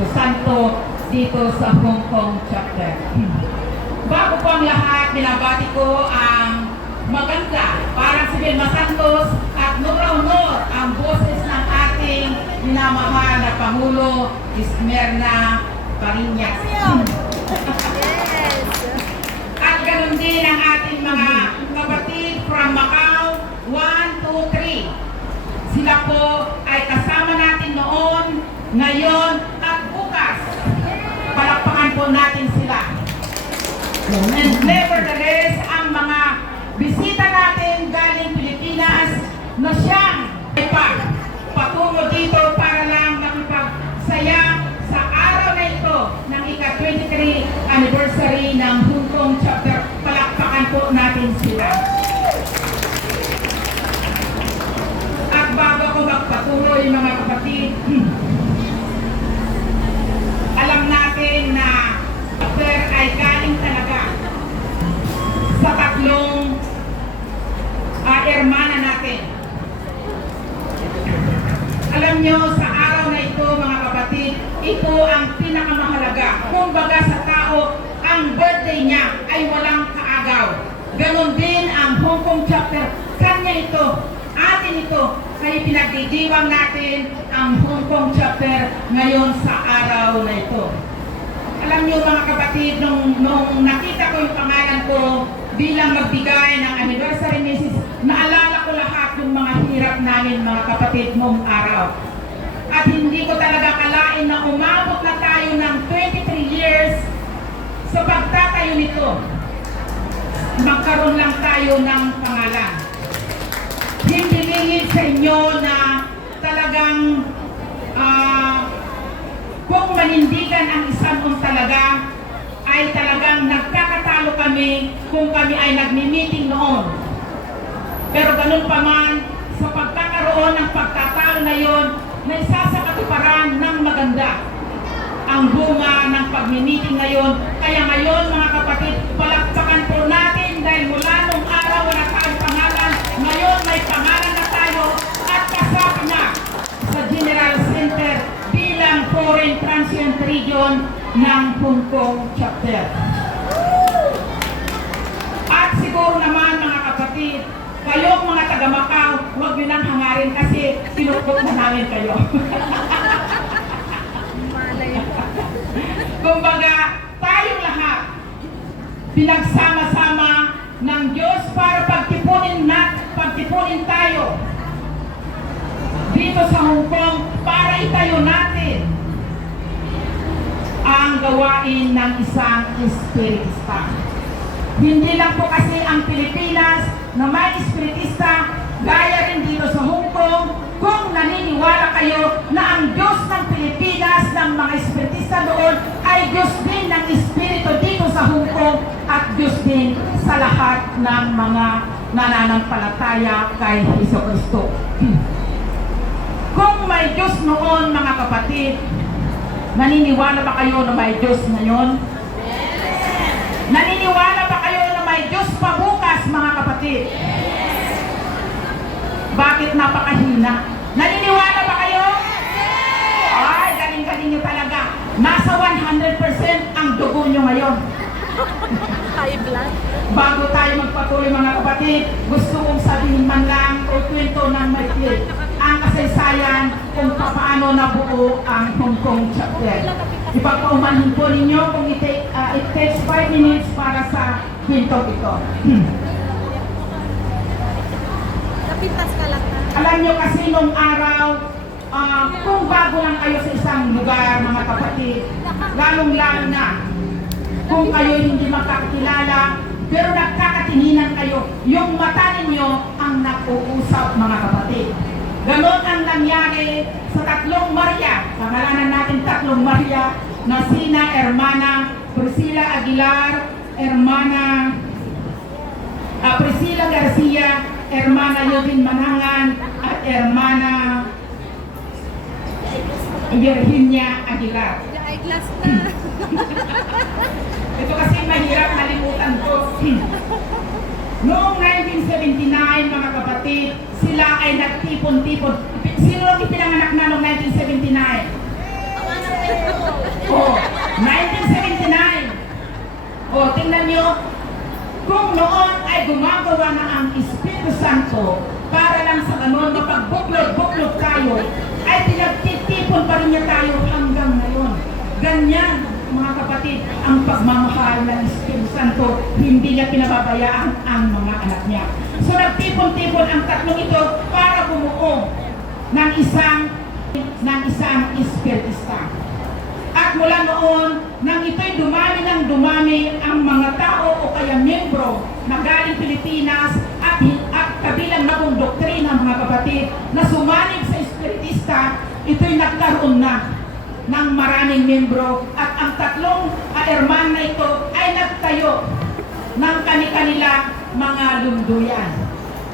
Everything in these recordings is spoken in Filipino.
Espiritu Santo dito sa Hong Kong chapter. Bago po ang lahat, binabati ko ang maganda, parang si Vilma Santos at Nora ang boses ng ating minamahal na Pangulo, Ismerna Pariñas. At ganun din ang ating mga kapatid from Macau, 1, 2, 3. Sila po ay kasama natin noon, ngayon at bukas. Palakpakan po natin sila. And nevertheless, ang mga bisita natin galing Pilipinas na siyang patungo dito para lang makipagsaya sa araw na ito ng ika-23 anniversary ng Hong Kong chapter. Palakpakan po natin sila. At bago ako magpatuloy mga kapatid, alam natin na chapter ay galing talaga sa tatlong ermana natin. Alam nyo, sa araw na ito mga kapatid, ito ang pinakamahalaga. Kumbaga sa tao, ang birthday niya ay walang kaagaw. Ganon din ang Hong Kong chapter. Kanya ito, atin ito. Kaya pinagdidiwang natin ang Hong Kong chapter ngayon sa araw na ito. Alam nyo mga kapatid, nung nakita ko yung pangalan ko bilang magbigay ng anniversary message, naalala ko lahat yung mga hirap namin mga kapatid mong araw. At hindi ko talaga kalain na umabot na tayo ng 23 years sa pagtatayo nito. Magkaroon lang tayo ng pangalan. Hindi lingid sa inyo na talagang kung manindigan ang isang talaga, ay talagang nagkakatalo kami kung kami ay nagmi-meeting noon. Pero ganun pa man, sa pagkakaroon ng pagtatalo na yon, na isa sa katuparan ng maganda ang bunga ng pagmi-meeting na yon. Kaya ngayon mga kapatid, palakpakan po natin dahil mula nung araw wala tayong pangalan, ngayon may pangalan na tayo at kasama na sa General Center bilang Foreign Transient Region ng Hong Kong chapter. At siguro naman mga kapatid, kayong mga taga-Macau, huwag nyo nang hangarin kasi sinukot na namin kayo. Kumbaga, tayong lahat pinagsama-sama ng Diyos para pagtipunin tayo dito sa Hong Kong para itayo natin ang gawain ng isang espiritista. Hindi lang po kasi ang Pilipinas na may espiritista, gaya rin dito sa Hong Kong, kung naniniwala kayo na ang Diyos ng Pilipinas, ng mga espiritista doon, ay Diyos din ng Espiritu dito sa Hong Kong at Diyos din sa lahat ng mga nananampalataya kay Jesucristo. Kung may Diyos noon mga kapatid, naniniwala ba kayo na may Diyos ngayon? Naniniwala ba kayo na may Diyos pa bukas mga kapatid? Bakit napakahina? Naniniwala ba kayo? Ay, galing-galing nyo talaga. Nasa 100% ang dugo nyo ngayon. High blood. Bago tayo magpatuloy mga kapatid, gusto kong sabihin man lang o kwento ng maikli ang kasaysayan kung paano nabuo ang Hong Kong chapter. Ipagpaumanhin po ninyo kung it takes 5 minutes para sa kwento ito. Napintas ka lang na. Alam nyo kasi nung araw, kung bago lang kayo sa isang lugar mga kapatid, lalong-lalo na kung kayo hindi makakilala, pero nagkakatinginan kayo, yung mata ninyo ang nag-uusap mga kapatid. Ganon ang nangyari sa tatlong Maria, pangalanan natin tatlong Maria, na sina Hermana Priscilla Aguilar, Hermana Priscilla Garcia, Hermana Yodin Manangan, at Hermana Virginia Aguilar. Eyeglass na. Ito kasi mahirap nalimutan ko. Noong 1979, mga kapatid, sila ay nagtipon-tipon. Sino ang ipinanganak na noong 1979? tingnan nyo, kung noon ay gumagawa na ang Espiritu Santo para lang sa ganun, mapagbuklod-buklod tayo, ay pinagtitipon pa rin niya tayo hanggang ngayon. Ganyan, mga kapatid, ang pagmamahal ng Espiritu Santo, hindi niya pinababayaan ang mga anak niya. So nagtipon-tipon ang tatlong ito para bumuo ng isang espiritista. At mula noon, nang ito'y dumami ng dumami ang mga tao o kaya membro na galing Pilipinas at kabilang na kong doktrina, mga kapatid, na sumanig sa espiritista, ito'y nagkaroon na ng maraming membro at ang tatlong herman na ito ay nagtayo ng kani-kanila mga lunduyan.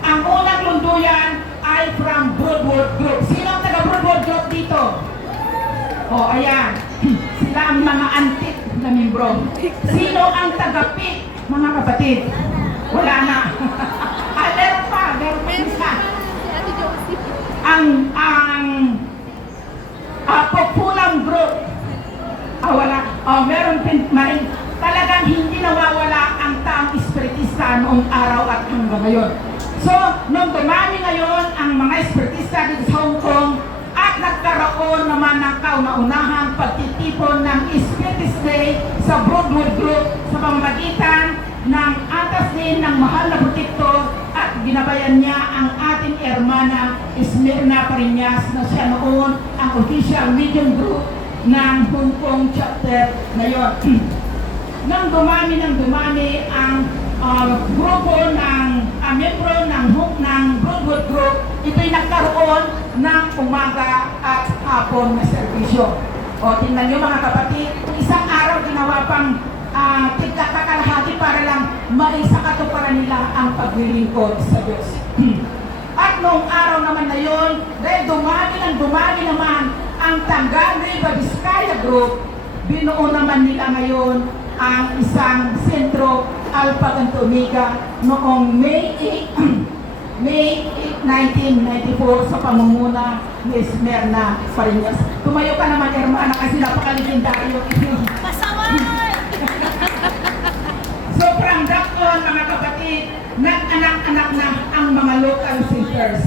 Ang unang lunduyan ay from Broadwood Group. Sino ang taga Broadwood Group dito? O, ayan. Sila ang mga antik na membro. Sino ang taga-PIC, mga kapatid? Wala na. Meron pa isa. Si Ate Josie. Ang Populam Group. Wala. Meron maring talagang hindi nawawala ang taong espiritista noong araw at hanggang ngayon. So, nung dumami ngayon ang mga espiritista dito sa Hong Kong at nagkaroon naman ng kauna-unahang pagtitipon ng Spiritist Day sa Broadwood Group sa pamamagitan ng atas din ng mahal na protektor at ginabayan niya ang ating hermana Esmerna Pariñas na siya noon ang official medium group ng Hong Kong chapter na yun. Nang dumami ang grupo ng membro ng Broadwood Group, ito'y nagkaroon ng umaga at hapon na serbisyo. O tingnan nyo mga kapatid, isang araw ginawa pang tigkakalahati para lang maisakatuparan nila ang paglilingkod sa Diyos. At noong araw naman na yun, dahil dumami naman ang Tangan River Vizcaya Group, binuo naman nila ngayon ang isang sentro Alpha Canto Omega noong May 8, 1994 sa pamumuna ni Esmerna Pariñas. Tumayo ka naman, hermana, kasi napakaligendaryo. Pasaway! So from that on, mga kapatid, nag-anak-anak na ang mga local centers.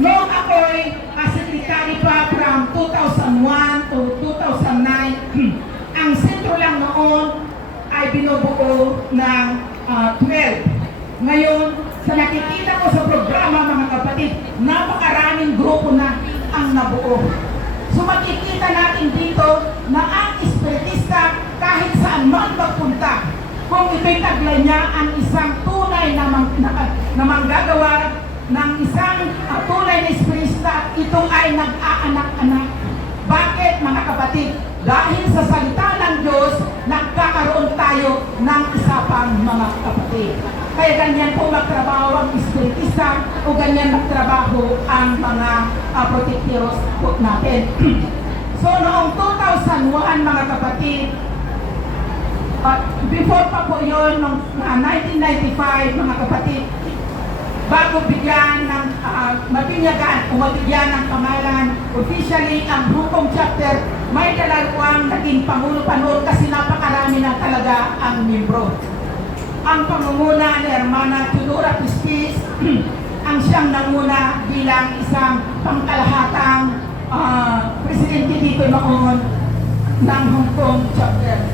Noong ako'y secretary pa from 2001 to 2009, ang sentro lang noon ay binubuo ng 12. Ngayon, sa nakikita ko sa programa, mga kapatid, napakaraming grupo na ang nabuo. So makikita natin dito na ang espiritista kahit saan man magpunta, kung ito'y taglay niya ang isang tunay na manggagawa ng isang tunay na espiritista, ito ay nag-aanak-anak. Bakit, mga kapatid? Dahil sa salita ng Diyos, nagkakaroon tayo ng isa pang mga kapatid. Kaya ganyan po magtrabaho ang espiritista o ganyan magtrabaho ang mga protektiros po natin. So noong 2001, mga kapatid, before pa po yun, noong 1995, mga kapatid, bago bigyan ng mabinyagan o mabigyan ng pangalan officially ang Hong Kong chapter, may dalawang naging pangulo pa noon kasi napakarami na talaga ang membro. Ang pangunguna ni Hermana Tudora Pistis ang siyang nanguna bilang isang pangkalahatang presidente dito noon ng Hong Kong chapter.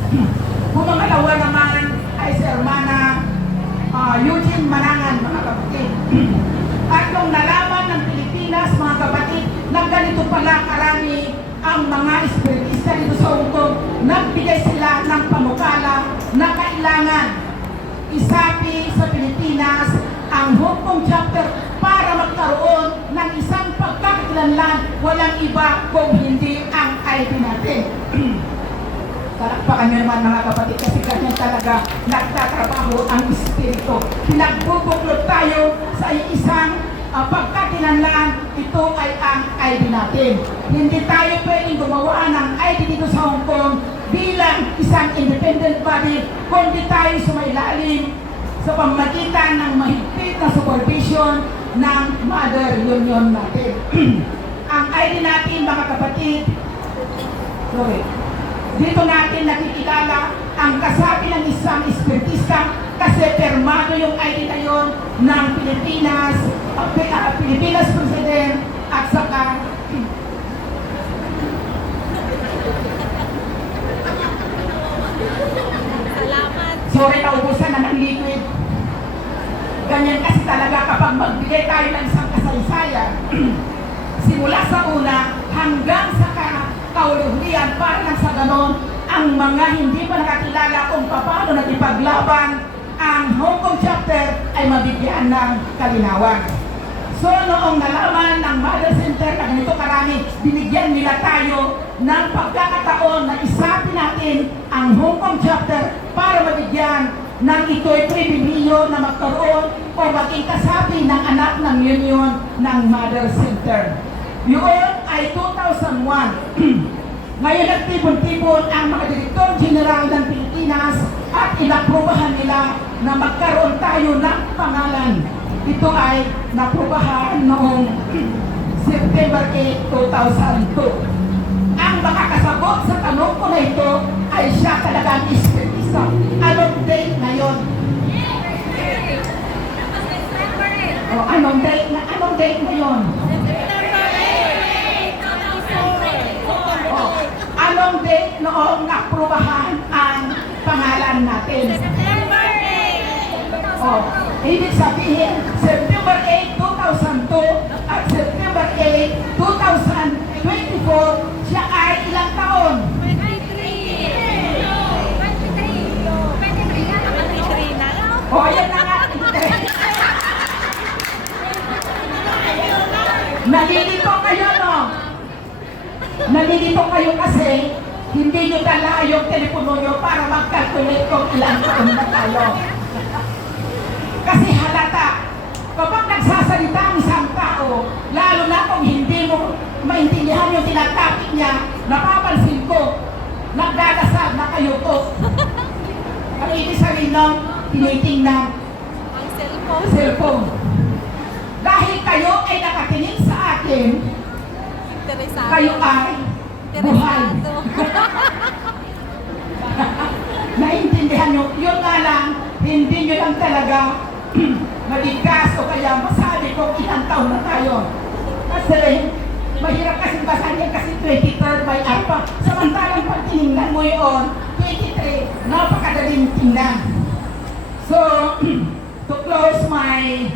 Pumangalawa naman ay si Hermana Eugene Manangan, mga kapatid. At nung nalaman ng Pilipinas, mga kapatid, na ganito pala karami ang mga espiritista dito sa Hong Kong, nagbigay sila ng panukala na kailangan isapi sa Pilipinas ang Hong Kong chapter para magkaroon ng isang pagkakakilanlan, walang iba kung hindi ang ID natin. Palakpakan nyo naman, mga kapatid, kasi ganyan talaga nagtatrabaho ang Espiritu. Pinagbubuklod tayo sa isang pagkakilanlan, ito ay ang ID natin. Hindi tayo pwedeng gumawa ng ID dito sa Hong Kong bilang isang independent body, kundi tayo sumailalim sa pamamagitan ng mahigpit na supervision ng Mother Union natin. Ang ID natin, mga kapatid, sorry. Dito natin nakikilala ang kasabi ng isang espiritista kasi permado yung ID na yun ng Pilipinas, Pilipinas President at saka Salamat. sorry, naubusan na ng liquid. Ganyan kasi talaga kapag magbigay tayo ng isang kasaysayan, simula sa una hanggang sa kauluhian, para lang sa ganon, ang mga hindi pa nakakilala kung paano nagipaglaban ang Hong Kong chapter ay mabigyan ng kalinawan. So noong nalaman ng Mother Center na ganito karami, binigyan nila tayo ng pagkakataon na isapin natin ang Hong Kong chapter para mabigyan ng ito'y pribilehiyo na magkaroon o maging kasabi ng anak ng union ng Mother Center. Yun ay 2001. Ngayon nagtipon-tipon ang mga Direktor General ng Pilipinas at inaprubahan nila na magkaroon tayo ng pangalan. Ito ay naprubahan noong September 8, 2002. Ang makakasagot sa tanong ko na ito ay siya talagang espiritista. Anong date na yun? O, anong date na yun? O, anong date noong naprubahan ang pangalan natin? O, ibig sabihin, September 8, 2002 at September 8, 2024, siya ay ilang taon? O, ayan na nga. Nalilito kayo, no? Nalilito kayo kasi hindi nyo dala yung telepono nyo para mag-calculate kung ilang taon na tayo. Kasi halata, kapag nagsasalita ang isang tao, lalo na kung hindi mo maintindihan yung tinatapik niya, napapansin ko, nagdadasal na kayo to. Ang ibig sabihin ng tinitingnan Ang cellphone. cellphone. Dahil kayo ay nakatingin sa akin, Interesado. kayo ay buhay. Interesado. Naintindihan nyo, yun nga lang, hindi nyo lang talaga maligas o kaya masabi kung ilang taon na tayo. Kasi mahirap kasi basahin kasi 23rd by alpha. Samantalang pag tinignan mo yun, 23, napakadaling tingnan. So, to close my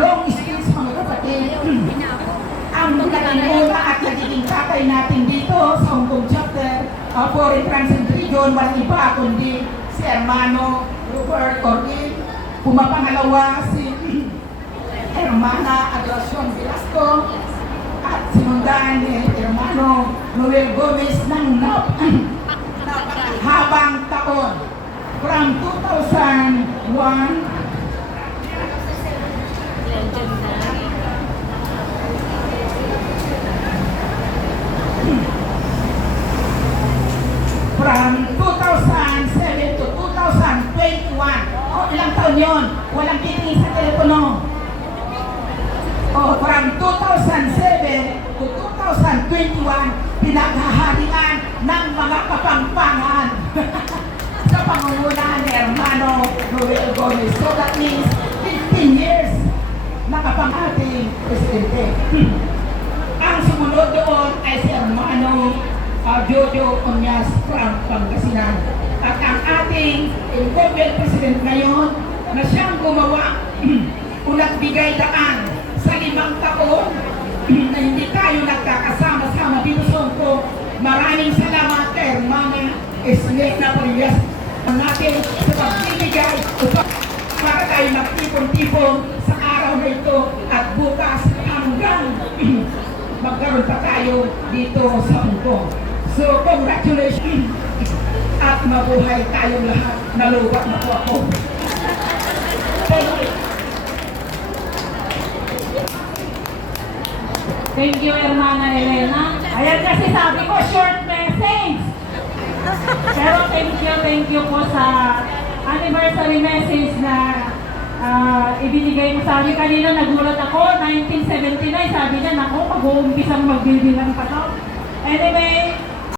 long speech mga kapatid, ang naging at nagiging tatay natin dito sa Hong Kong chapter Foreign Transit Region, walang iba kundi si Hermano Rupert Orgil, pumapangalawa si Hermana Adoracion Velasco at sinundan ni Hermano Noel Gomez ng habang taon from 2001 Legendary. from 2007 to 2021. O, ilang taon yun? Walang titingin sa telepono. O, from 2007 to 2021, pinaghaharian ng mga kapangpangan sa pangungunahan ni Hermano Noel Gomez. So that means 15 years nakapang ating presidente. Ang sumunod doon ay si Hermano Jojo Onyas from Pangasinan. At ang ating incumbent president ngayon na siyang gumawa ulat bigay daan sa 5 taon na hindi tayo nagkakasama-sama dito sa Hong Kong. Maraming salamat kay Hermana Esmeralda Parias natin sa pagbibigay para tayo magtipon-tipon sa araw na ito at bukas hanggang magkaroon pa tayo dito sa Hong Kong. So, congratulations at mabuhay tayong lahat. Nalubat na po ako. Thank you, Hermana Elena. Ayan kasi sabi ko, short message. Pero thank you po sa anniversary message na ibinigay mo sa amin. Kanina nagulat ako, 1979, sabi niya, naku, mag-uumpisang magbibilang pa to. Anyway,